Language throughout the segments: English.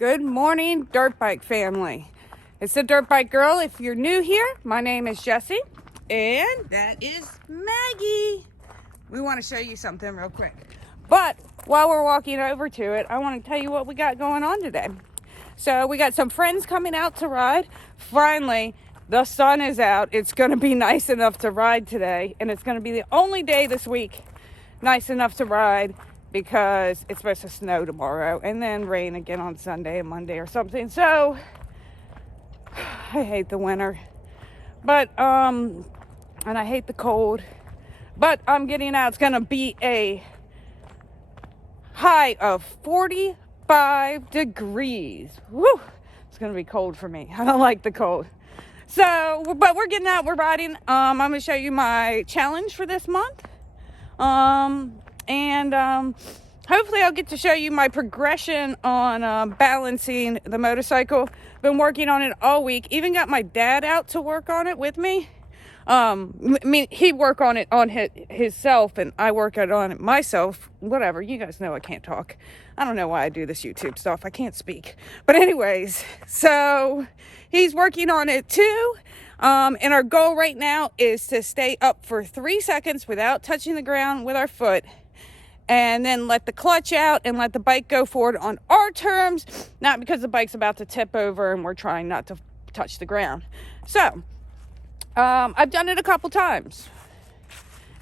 Good morning, Dirt Bike family. It's the Dirt Bike Girl. If you're new here, my name is Jessie, and that is Maggie. We want to show you something real quick. But while we're walking over to it, I want to tell you what we got going on today. So we got some friends coming out to ride. Finally, the sun is out. It's going to be nice enough to ride today, and it's going to be the only day this week nice enough to ride, because it's supposed to snow tomorrow and then rain again on Sunday and Monday or something. So I hate the winter, but and I hate the cold, but I'm getting out. It's gonna be a high of 45 degrees. Woo! It's gonna be cold for me. I don't like the cold. So, but we're getting out, we're riding. I'm gonna show you my challenge for this month. Hopefully I'll get to show you my progression on balancing the motorcycle. Been working on it all week. Even got my dad out to work on it with me. He work on it on himself, and I work on it myself. Whatever, you guys know I can't talk. I don't know why I do this YouTube stuff. I can't speak. But anyways, so he's working on it too. And our goal right now is to stay up for 3 seconds without touching the ground with our foot, and then let the clutch out and let the bike go forward on our terms, not because the bike's about to tip over and we're trying not to touch the ground. So, I've done it a couple times.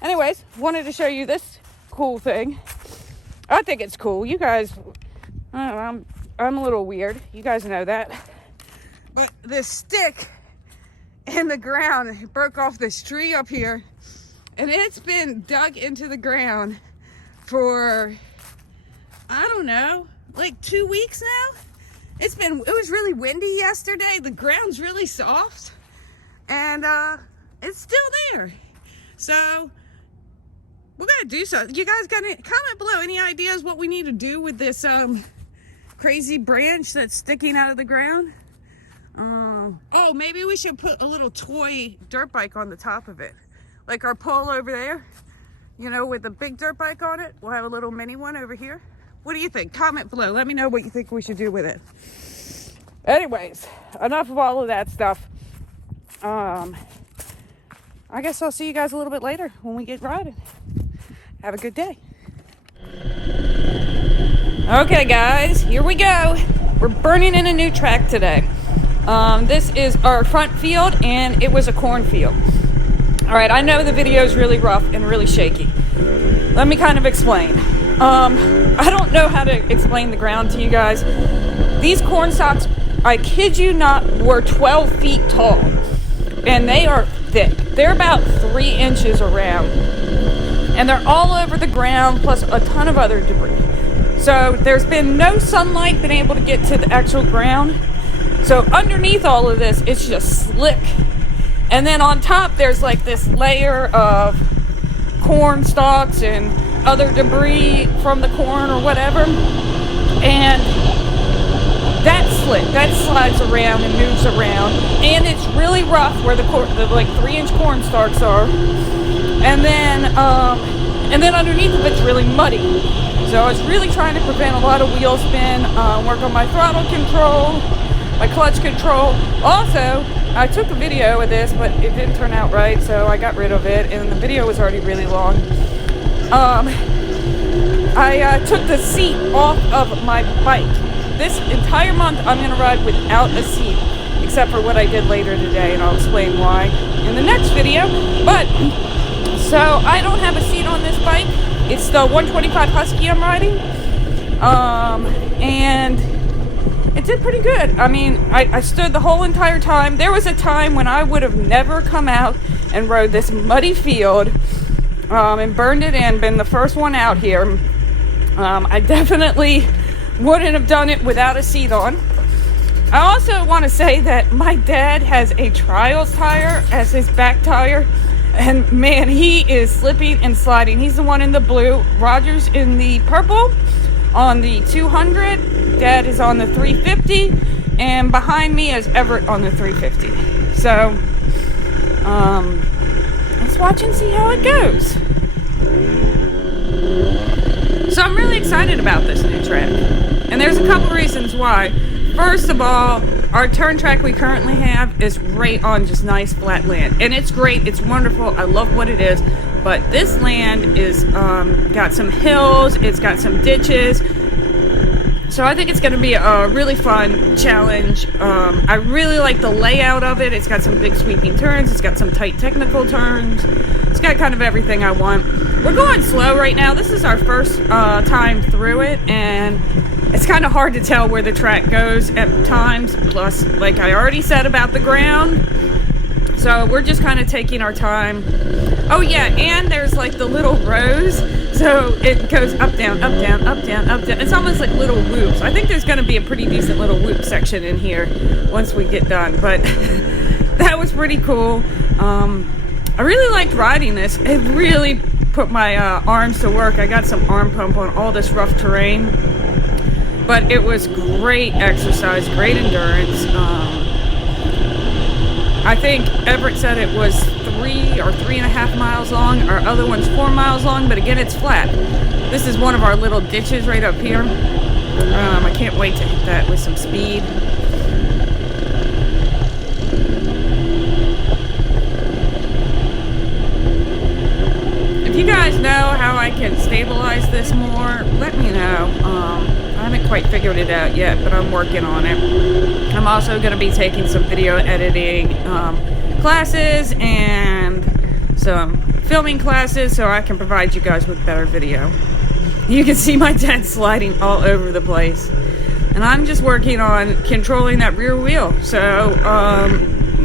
Anyways, wanted to show you this cool thing. I think it's cool. You guys, I'm a little weird. You guys know that. But this stick in the ground, it broke off this tree up here, and it's been dug into the ground for, I don't know, like 2 weeks now. It was really windy yesterday. The ground's really soft, and it's still there. So we're gonna do something. You guys got any comment below, any ideas what we need to do with this crazy branch that's sticking out of the ground? Oh, maybe we should put a little toy dirt bike on the top of it, like our pole over there, you know, with the big dirt bike on it. We'll have a little mini one over here. What do you think? Comment below. Let me know what you think we should do with it. Anyways, enough of all of that stuff. I guess I'll see you guys a little bit later when we get riding. Have a good day. Okay, guys, here we go. We're burning in a new track today. This is our front field, and it was a cornfield. All right, I know the video is really rough and really shaky. Let me kind of explain. I don't know how to explain the ground to you guys. These corn stalks, I kid you not, were 12 feet tall, and they are thick. They're about 3 inches around, and they're all over the ground, plus a ton of other debris. So there's been no sunlight been able to get to the actual ground. So underneath all of this, it's just slick. And then on top, there's like this layer of corn stalks and other debris from the corn or whatever. And that's slick. That slides around and moves around. And it's really rough where the like 3-inch corn stalks are. And then underneath of it's really muddy. So I was really trying to prevent a lot of wheel spin, work on my throttle control, my clutch control. Also, I took a video of this, but it didn't turn out right, so I got rid of it, and the video was already really long. I took the seat off of my bike. This entire month, I'm going to ride without a seat, except for what I did later today, and I'll explain why in the next video. But, so I don't have a seat on this bike. It's the 125 Husky I'm riding, and it did pretty good. I mean, I stood the whole entire time. There was a time when I would have never come out and rode this muddy field and burned it in, been the first one out here. I definitely wouldn't have done it without a seat on. I also want to say that my dad has a Trials tire as his back tire, and man, he is slipping and sliding. He's the one in the blue, Roger's in the purple on the 200, Dad is on the 350, and behind me is Everett on the 350. So, let's watch and see how it goes. So I'm really excited about this new track, and there's a couple reasons why. First of all, our turn track we currently have is right on just nice flat land, and it's great, it's wonderful, I love what it is, but this land is got some hills, it's got some ditches, so I think it's going to be a really fun challenge. I really like the layout of it. It's got some big sweeping turns, it's got some tight technical turns, it's got kind of everything I want. We're going slow right now. This is our first time through it, and it's kind of hard to tell where the track goes at times. Plus, like I already said about the ground, so we're just kind of taking our time. Oh yeah, and there's like the little rows, so it goes up, down, up, down, up, down, up, down. It's almost like little whoops. I think there's going to be a pretty decent little whoop section in here once we get done, but that was pretty cool. I really liked riding this. It really put my arms to work. I got some arm pump on all this rough terrain, but it was great exercise, great endurance. I think Everett said it was 3 or 3.5 miles long. Our other one's 4 miles long, but again, it's flat. This is one of our little ditches right up here. I can't wait to hit that with some speed. If you guys know how I can stabilize this more, let me know. I haven't quite figured it out yet, but I'm working on it. I'm also going to be taking some video editing classes and some filming classes so I can provide you guys with better video. You can see my dad sliding all over the place. And I'm just working on controlling that rear wheel. So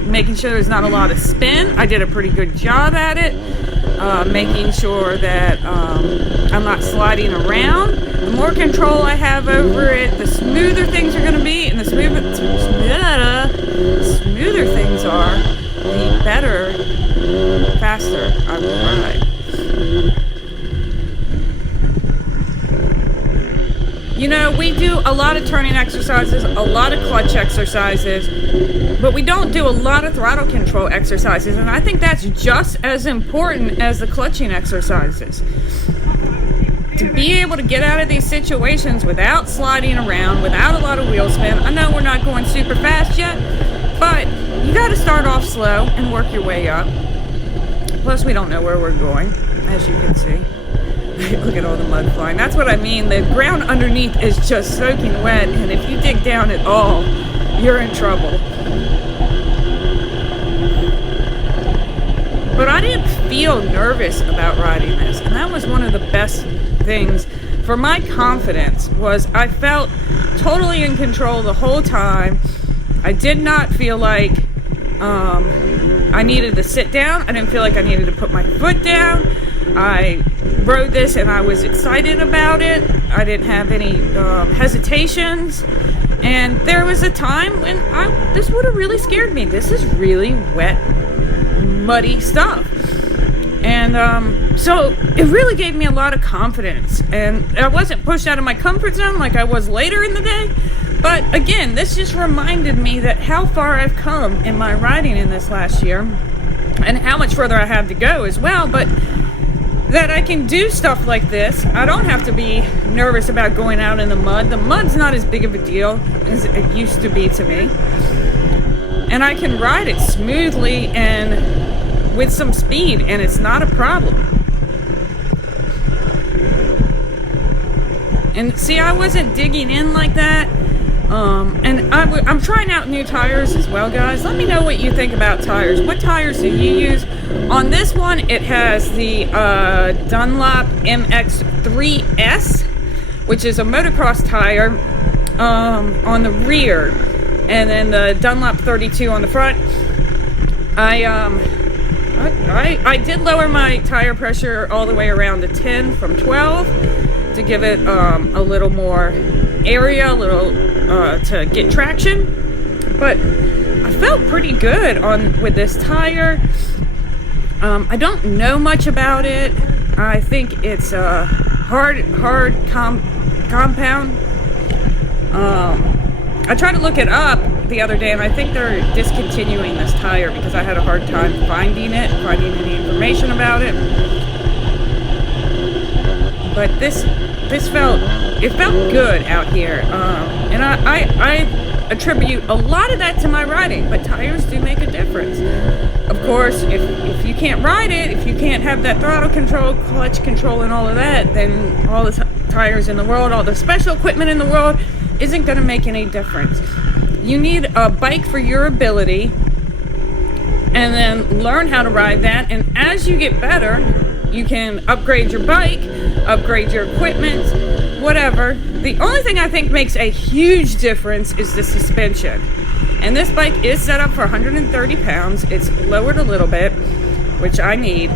making sure there's not a lot of spin. I did a pretty good job at it. Making sure that I'm not sliding around. The more control I have over it, the smoother things are going to be, and the smoother things are, the better, faster I will ride. You know, we do a lot of turning exercises, a lot of clutch exercises, but we don't do a lot of throttle control exercises, and I think that's just as important as the clutching exercises. To be able to get out of these situations without sliding around, without a lot of wheel spin. I know we're not going super fast yet, but you got to start off slow and work your way up. Plus, we don't know where we're going, as you can see. Look at all the mud flying. That's what I mean. The ground underneath is just soaking wet, and if you dig down at all, you're in trouble. But I didn't feel nervous about riding this, and that was one of the best things for my confidence. Was I felt totally in control the whole time. I did not feel like I needed to sit down. I didn't feel like I needed to put my foot down. I rode this and I was excited about it. I didn't have any hesitations. And there was a time when this would have really scared me. This is really wet, muddy stuff. And so it really gave me a lot of confidence. And I wasn't pushed out of my comfort zone like I was later in the day. But again, this just reminded me that how far I've come in my riding in this last year. And how much further I have to go as well. But that I can do stuff like this. I don't have to be nervous about going out in the mud. The mud's not as big of a deal as it used to be to me. And I can ride it smoothly and with some speed, and it's not a problem. And see, I wasn't digging in like that. And I'm trying out new tires as well, guys. Let me know what you think about tires. What tires do you use? On this one, it has the Dunlop MX3S, which is a motocross tire on the rear, and then the Dunlop 32 on the front. I did lower my tire pressure all the way around to 10 from 12 to give it a little more area, to get traction. But I felt pretty good with this tire. I don't know much about it. I think it's a hard compound. I tried to look it up the other day, and I think they're discontinuing this tire because I had a hard time finding any information about it. But this felt good out here, and I attribute a lot of that to my riding, but tires do make a difference. Of course, if you can't ride it, if you can't have that throttle control, clutch control, and all of that, then all the tires in the world, all the special equipment in the world isn't going to make any difference. You need a bike for your ability, and then learn how to ride that. And as you get better, you can upgrade your bike, upgrade your equipment, whatever. The only thing I think makes a huge difference is the suspension. And this bike is set up for 130 pounds. It's lowered a little bit, which I need.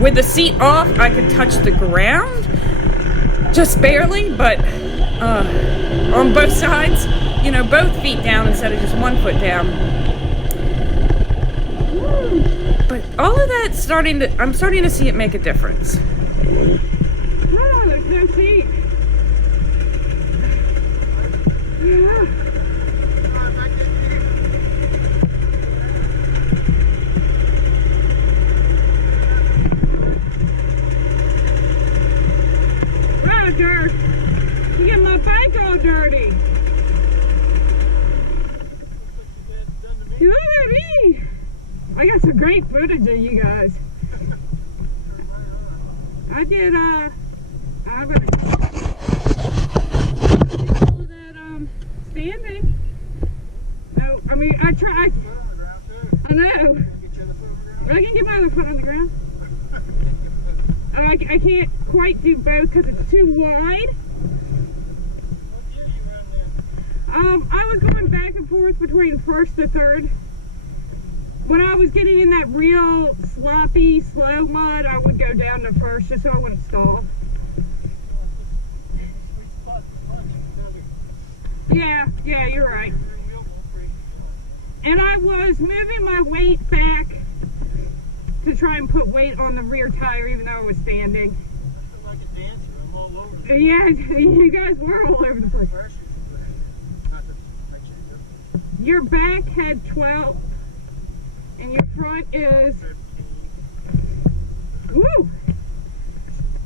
With the seat off, I could touch the ground, just barely, but on both sides, both feet down instead of just one foot down. But all of that I'm starting to see it make a difference. Oh, there's no seat. Yeah. Wow, dirt. You get my bike all dirty. Look at me. I got some great footage of you guys. I did, I'm gonna do that, standing. No, I mean, I tried. I know. I can get my other foot on the ground. I can't quite do both because it's too wide. I was going back and forth between first to third. When I was getting in that real sloppy, slow mud, I would go down to first just so I wouldn't stall. Yeah, you're right. And I was moving my weight back to try and put weight on the rear tire even though I was standing. Like a dancer, I'm all over the place. Yeah, you guys were all over the place. Your back had 12. And your front is, woo!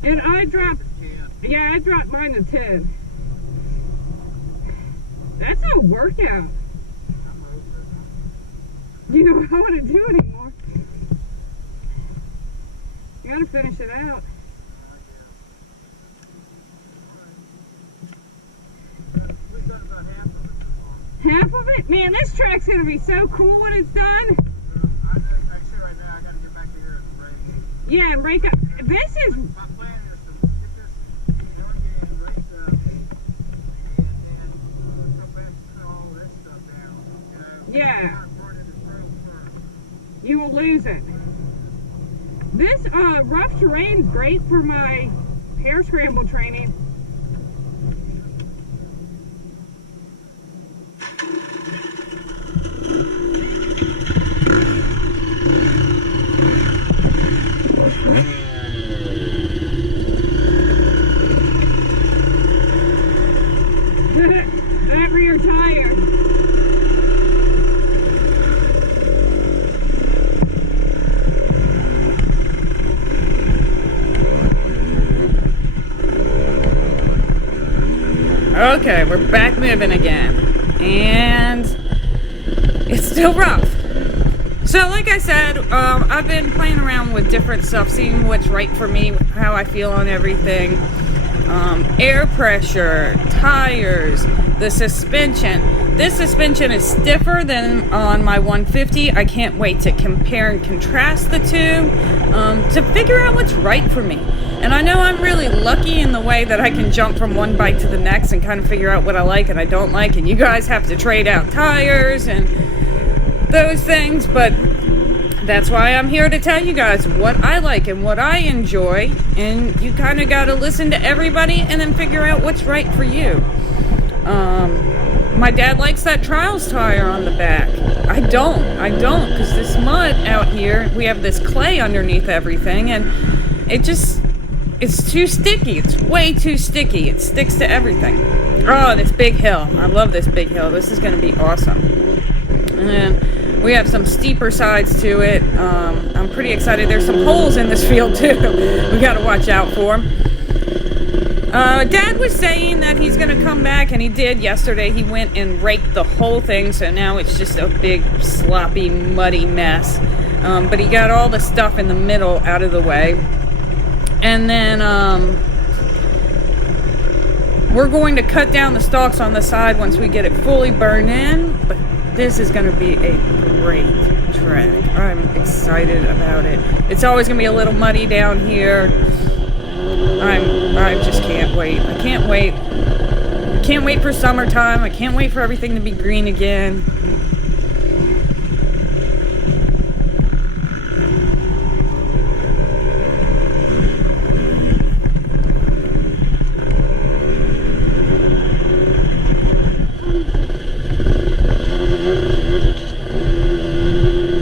And I dropped mine to 10. That's a workout. You know what I want to do anymore. You gotta finish it out. Half of it? Man, this track's gonna be so cool when it's done. Yeah, and break up. This is. My plan is to get this done and race up and come back and put all this stuff down. Yeah. Not burning this road first. You will lose it. This rough terrain's great for my hair scramble training. That rear tire. Okay, we're back moving again. And it's still rough. So like I said, I've been playing around with different stuff, seeing what's right for me, how I feel on everything. Air pressure, tires, the suspension. This suspension is stiffer than on my 150. I can't wait to compare and contrast the two to figure out what's right for me. And I know I'm really lucky in the way that I can jump from one bike to the next and kind of figure out what I like and I don't like. And you guys have to trade out tires and those things, but that's why I'm here to tell you guys what I like and what I enjoy, and you kind of got to listen to everybody and then figure out what's right for you. My dad likes that Trials tire on the back. I don't, because this mud out here, we have this clay underneath everything, and it's too sticky. It's way too sticky. It sticks to everything. Oh, this big hill. I love this big hill. This is going to be awesome. And we have some steeper sides to it. I'm pretty excited. There's some holes in this field too. We got to watch out for them. Dad was saying that he's going to come back, and he did yesterday. He went and raked the whole thing, so now it's just a big, sloppy, muddy mess. But he got all the stuff in the middle out of the way. And then we're going to cut down the stalks on the side once we get it fully burned in. But this is going to be a great track. I'm excited about it. It's always going to be a little muddy down here. I just can't wait. I can't wait. I can't wait for summertime. I can't wait for everything to be green again.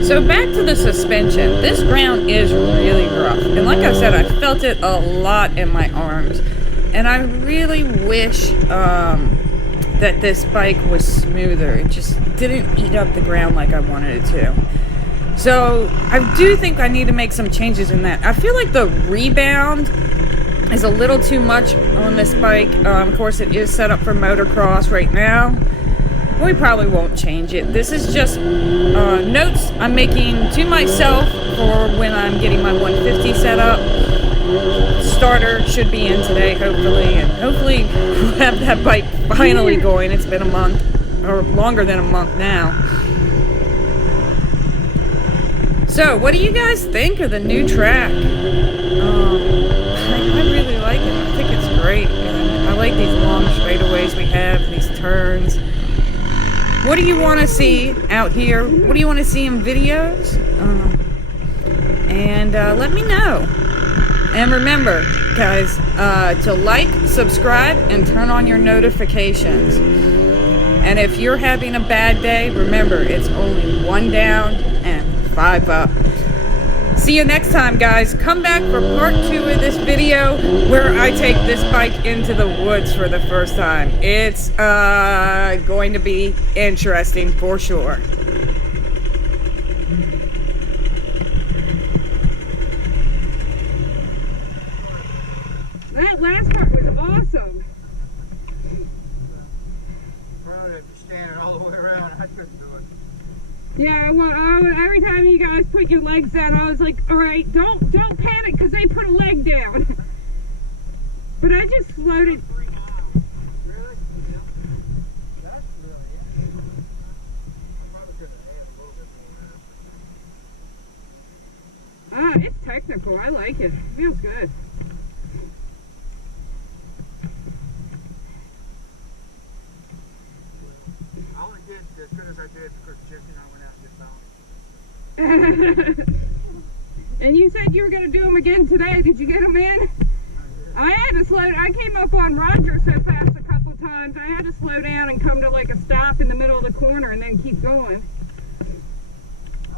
So back to the suspension. This ground is really rough. And like I said, I felt it a lot in my arms. And I really wish that this bike was smoother. It just didn't eat up the ground like I wanted it to. So I do think I need to make some changes in that. I feel like the rebound is a little too much on this bike. Of course, it is set up for motocross right now. We probably won't change it. This is just notes I'm making to myself for when I'm getting my 150 set up. Starter should be in today, hopefully, and hopefully we'll have that bike finally going. It's been a month, or longer than a month now. So, what do you guys think of the new track? I really like it. I think it's great. And I like these long straightaways we have, these turns. What do you want to see out here? What do you want to see in videos? And let me know. And remember, guys, to like, subscribe, and turn on your notifications. And if you're having a bad day, remember, it's only 1 down and 5 up. See you next time, guys. Come back for part 2 of this video where I take this bike into the woods for the first time. It's going to be interesting for sure. That last part was awesome. Proud of you standing all the way around. I couldn't do it. Yeah, well, every time you guys put your legs down, I was like, all right, don't panic because they put a leg down. But I just slowed it. 3 miles. Really? Yeah. That's really it. I probably could have had a little bit more. It's technical. I like it. It feels good. I only did as good as I did because Jesse and I went out and did balance. And you said you were going to do them again today. Did you get them in? I had to slow. I came up on Roger so fast a couple times. I had to slow down and come to like a stop in the middle of the corner and then keep going. I'm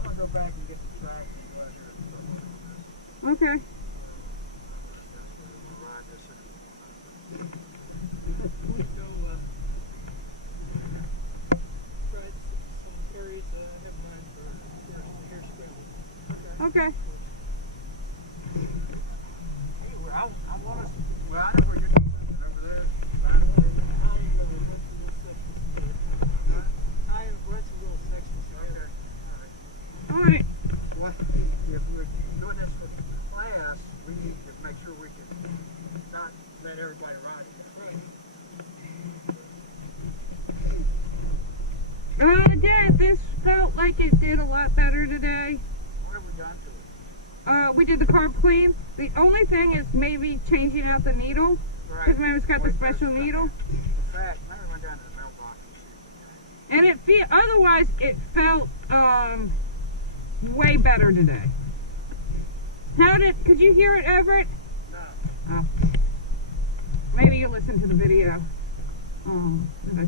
going to go back and get the track and go out here. Okay. Okay. I want to. Well, I know where you're going. Remember there? I ain't going to run through this section. I ain't run through little sections. Okay. All right. Well, if we're doing this for class, we need to make sure we can not let everybody ride it. Dad, this felt like it did a lot better today. What have we done to it? We did the carb clean. The only thing is maybe changing out the needle. Right. Because remember it's got the special needle. The fact, maybe we went down to the mailbox and see. And otherwise it felt way better today. Could you hear it, Everett? No. Oh. Maybe you listen to the video. Did I